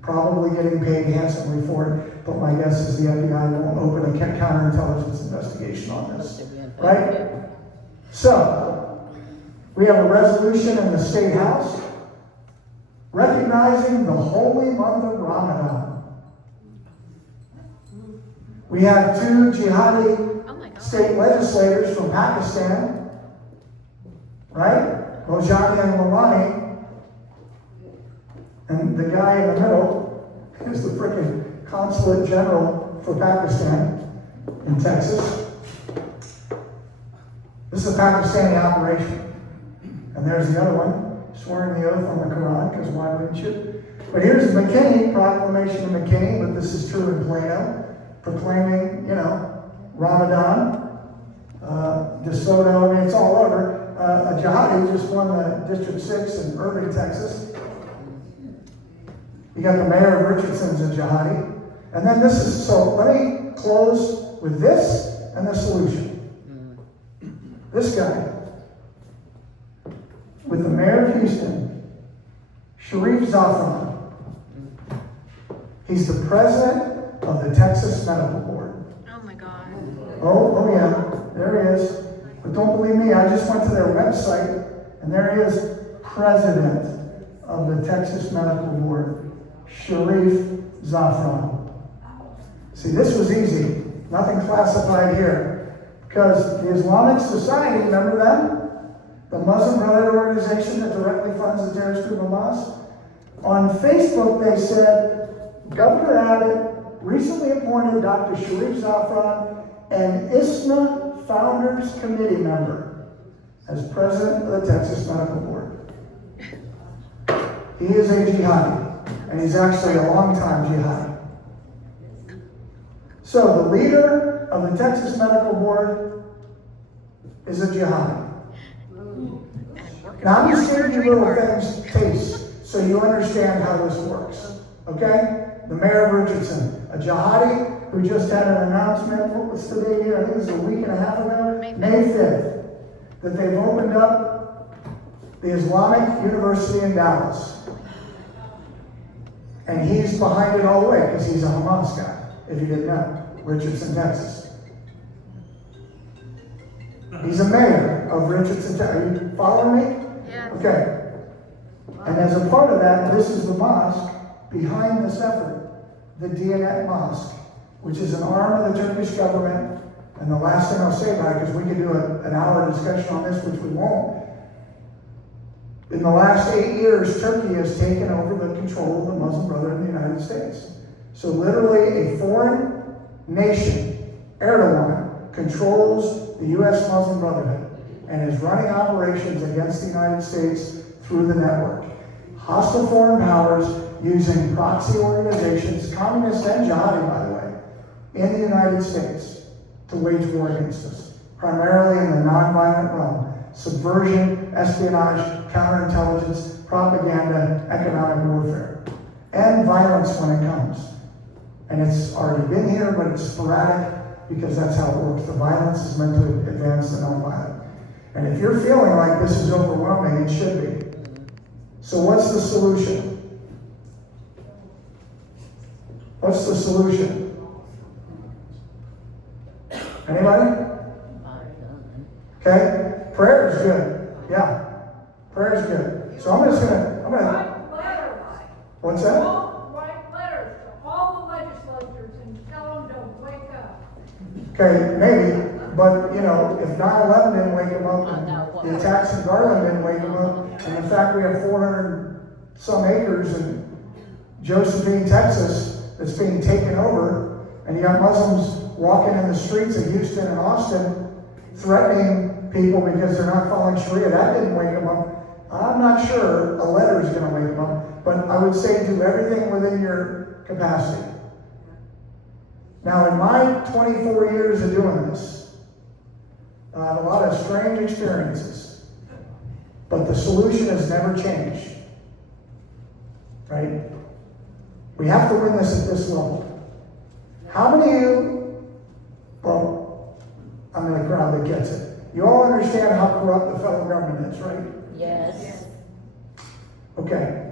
Probably getting paid handsomely for it, but my guess is the FBI won't open a counterintelligence investigation on this. Right? So, we have a resolution in the State House recognizing the holy month of Ramadan. We have two jihadi Oh my God. state legislators from Pakistan, right? Rojani and Lalani. And the guy in the middle is the frickin' consulate general for Pakistan in Texas. This is a Pakistani operation. And there's the other one, swearing the oath on the Quran, because why wouldn't you? But here's McKinney, proclamation of McKinney, but this is true in Plano, proclaiming, Ramadan, DeSoto, I mean, it's all over. A jihadi just won the District 6 in Irving, Texas. You got the mayor of Richardson's a jihadi. And then this is, so let me close with this and the solution. This guy, with the mayor of Houston, Sharif Zafran. He's the president of the Texas Medical Board. Oh my God. Oh yeah, there he is. But don't believe me, I just went to their website, and there he is, president of the Texas Medical Board, Sharif Zafran. See, this was easy. Nothing classified here. Because the Islamic Society, remember them? The Muslim Brotherhood organization that directly funds the terrorist group Hamas. On Facebook, they said, Governor Abbott recently appointed Dr. Sharif Zafran an ISNA Founders Committee member as president of the Texas Medical Board. He is a jihadi, and he's actually a longtime jihadi. So the leader of the Texas Medical Board is a jihadi. Now I'm just giving you little things, taste, so you understand how this works. Okay? The mayor of Richardson, a jihadi who just had an announcement, what was the date here? I think it was a week and a half ago, May 5th, that they've opened up the Islamic University in Dallas. And he's behind it all the way, because he's a Hamas guy, if you didn't know, Richardson, Texas. He's a mayor of Richardson, Texas. Are you following me? Yeah. Okay. And as a part of that, this is the mosque behind this effort, the Diyanet Mosque, which is an arm of the Turkish government. And the last thing I'll say about it, because we could do an hour discussion on this, which we won't. In the last 8 years, Turkey has taken over the control of the Muslim Brotherhood in the United States. So literally a foreign nation, Erdogan, controls the U.S. Muslim Brotherhood and is running operations against the United States through the network. Hostile foreign powers using proxy organizations, communist and jihadi, by the way, in the United States to wage war against us, primarily in the nonviolent realm. Subversion, espionage, counterintelligence, propaganda, economic warfare, and violence when it comes. And it's already been here, but it's sporadic because that's how it works. The violence is meant to advance the nonviolent. And if you're feeling like this is overwhelming, it should be. So what's the solution? What's the solution? Anybody? Okay? Prayer is good. Yeah. Prayer is good. So I'm gonna, Write letters. what's that? Write letters to all the legislatures and tell them to wake up. Okay, maybe, but, you know, if 9/11 didn't wake them up, and the attacks in Garland didn't wake them up, and the fact we have 400 some acres in Josephine, Texas, that's being taken over, and you got Muslims walking in the streets of Houston and Austin, threatening people because they're not following Sharia, that didn't wake them up. I'm not sure a letter is gonna wake them up, but I would say do everything within your capacity. Now, in my 24 years of doing this, I have a lot of strange experiences, but the solution has never changed, right? We have to win this at this level. How many of you, well, I'm in a crowd that gets it. You all understand how corrupt the federal government is, right? Yes. Okay.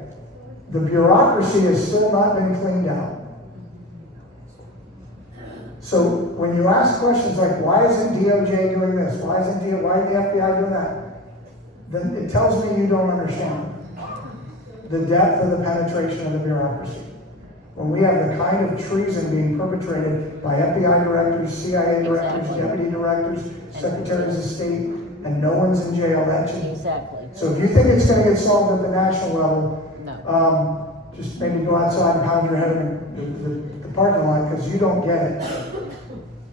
The bureaucracy has still not been cleaned out. So when you ask questions like, why isn't DOJ doing this? Why isn't the FBI doing that? Then it tells me you don't understand the depth of the penetration of the bureaucracy. When we have the kind of treason being perpetrated by FBI directors, CIA directors, Exactly. deputy directors, secretaries of state, and no one's in jail, that should. Exactly. So if you think it's going to get solved at the national level, No. just maybe go outside and pound your head in the parking lot because you don't get it.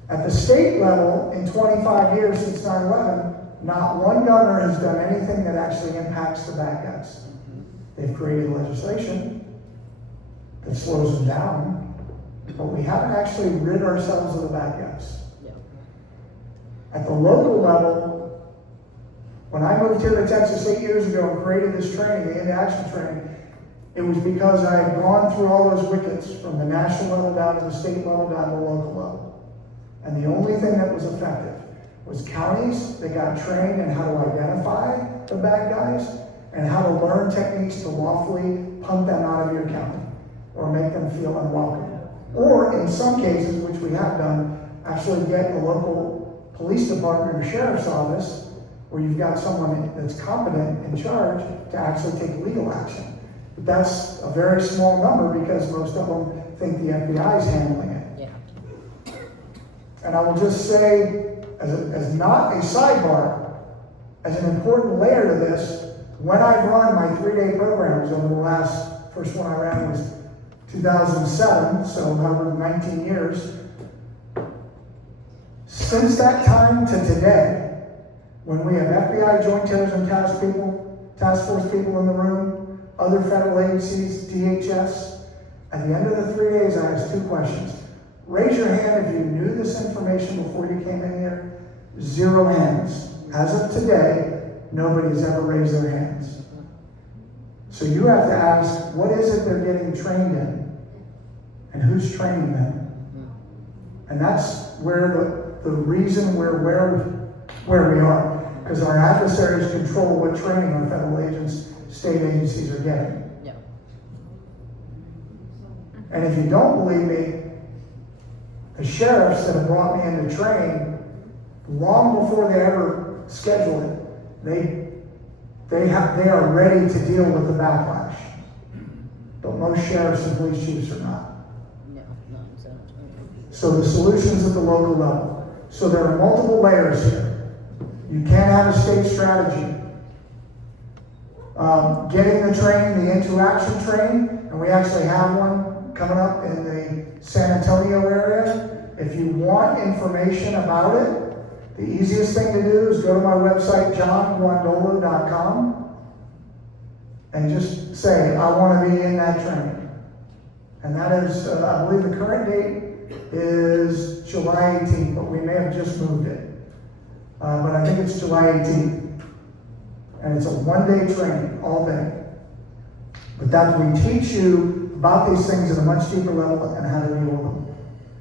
At the state level, in 25 years since 9/11, not one governor has done anything that actually impacts the bad guys. They've created legislation that slows them down, but we haven't actually rid ourselves of the bad guys. Yeah. At the local level, when I moved here to Texas 8 years ago and created this training, the Into Action training, it was because I had gone through all those wickets from the national level down to the state level down to the local level. And the only thing that was effective was counties that got trained in how to identify the bad guys and how to learn techniques to lawfully punt them out of your county or make them feel unwelcome. Or in some cases, which we have done, actually get the local police department or sheriff's office where you've got someone that's competent in charge to actually take legal action. But that's a very small number because most of them think the FBI is handling it. Yeah. And I will just say, as not a sidebar, as an important layer to this, when I've run my 3-day programs over the first one I ran was 2007, so however 19 years. Since that time to today, when we have FBI Joint Terrorism Task Force people in the room, other federal agencies, DHS, at the end of the 3 days, I asked 2 questions. Raise your hand if you knew this information before you came in here. 0 hands. As of today, nobody has ever raised their hands. So you have to ask, what is it they're getting trained in? And who's training them? And that's where the reason we're where we are. Because our adversaries control what training our federal agents, state agencies are getting. Yeah. And if you don't believe me, the sheriffs that have brought me into training, long before they ever schedule it, they are ready to deal with the backlash. But most sheriffs and police chiefs are not. No, not exactly. So the solution's at the local level. So there are multiple layers here. You can't have a state strategy. Getting the training, the Into Action training, and we actually have one coming up in the San Antonio area. If you want information about it, the easiest thing to do is go to my website, johnguandolo.com, and just say, I want to be in that training. And that is, I believe the current date is July 18th, but we may have just moved it. But I think it's July 18th. And it's a 1-day training, all day. But that we teach you about these things at a much deeper level and how to deal with them.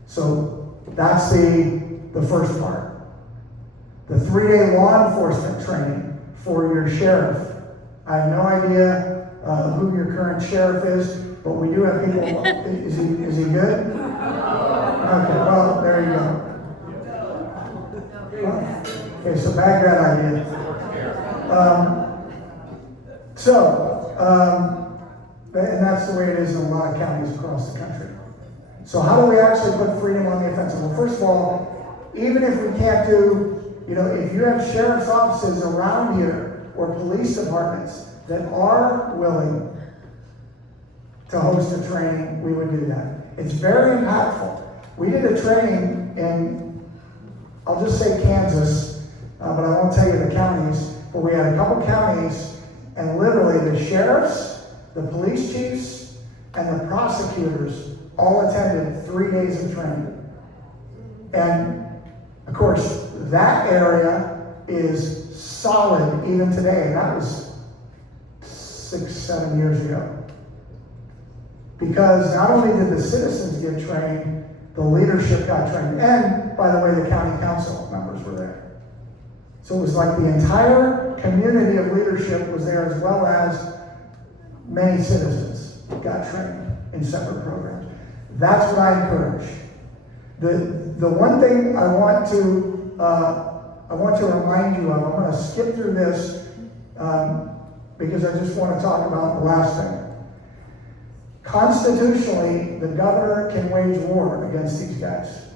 So that's the the first part. The 3-day law enforcement training for your sheriff. I have no idea who your current sheriff is, but we do have people. Is he good? Okay, well, there you go. Okay, so back that idea. And that's the way it is in a lot of counties across the country. So how do we actually put freedom on the offensive? Well, first of all, even if we can't do, if you have sheriff's offices around here or police departments that are willing to host a training, we would do that. It's very impactful. We did a training in, I'll just say Kansas, but I won't tell you the counties, but we had a couple counties, and literally the sheriffs, the police chiefs, and the prosecutors all attended 3 days of training. And of course, that area is solid even today. That was 6-7 years ago. Because not only did the citizens get trained, the leadership got trained. And, by the way, the county council members were there. So it was like the entire community of leadership was there, as well as many citizens got trained in separate programs. That's what I encourage. The one thing I want to remind you of, I'm going to skip through this because I just want to talk about the last thing. Constitutionally, the governor can wage war against these guys.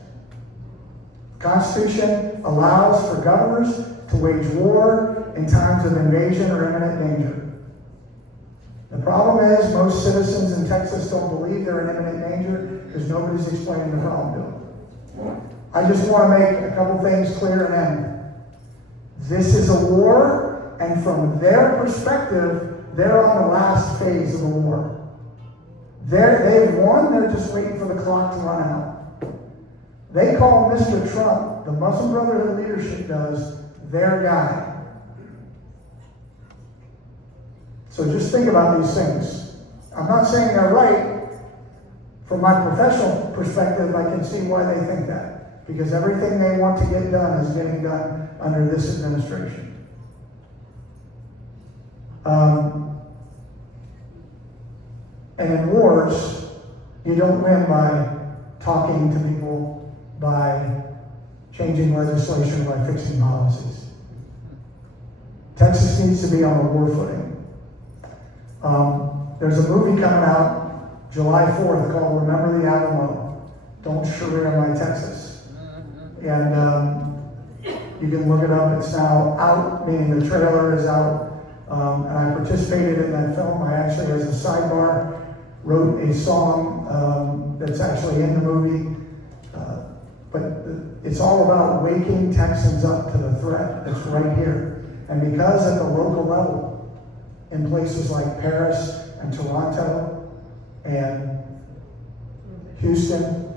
The Constitution allows for governors to wage war in times of invasion or imminent danger. The problem is most citizens in Texas don't believe they're in imminent danger because nobody's explaining the problem to them. I just want to make a couple things clear and end. This is a war, and from their perspective, they're on the last phase of the war. They've won, they're just waiting for the clock to run out. They call Mr. Trump, the Muslim Brotherhood leadership does, their guy. So just think about these things. I'm not saying they're right. From my professional perspective, I can see why they think that. Because everything they want to get done is getting done under this administration. And in wars, you don't win by talking to people, by changing legislation, by fixing policies. Texas needs to be on a war footing. There's a movie coming out July 4th called Remember the Alamo. Don't Sharia my Texas. And you can look it up. It's now out, meaning the trailer is out. And I participated in that film. I actually, as a sidebar, wrote a song that's actually in the movie. But it's all about waking Texans up to the threat that's right here. And because at the local level, in places like Paris and Toronto and Houston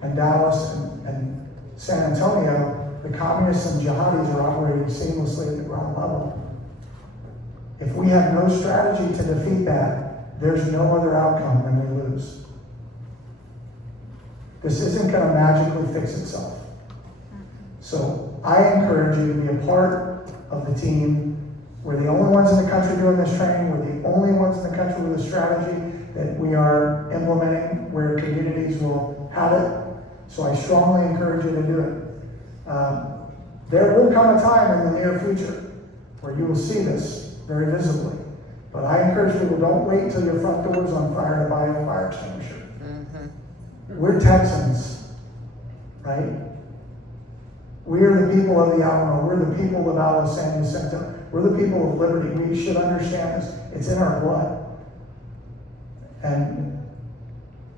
and Dallas and San Antonio, the communists and jihadis are operating seamlessly at the ground level. If we have no strategy to defeat that, there's no other outcome than we lose. This isn't going to magically fix itself. So I encourage you to be a part of the team. We're the only ones in the country doing this training. We're the only ones in the country with a strategy that we are implementing where communities will have it. So I strongly encourage you to do it. There will come a time in the near future where you will see this very visibly. But I encourage people, don't wait till your front door is on fire to buy a fire extinguisher. We're Texans, right? We are the people of the Alamo. We're the people of Alice San Jacinto. We're the people of liberty. We should understand this. It's in our blood. And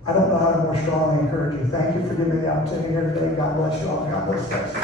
I don't know how to more strongly encourage you. Thank you for giving me the opportunity here today. God bless you all. God bless Texas.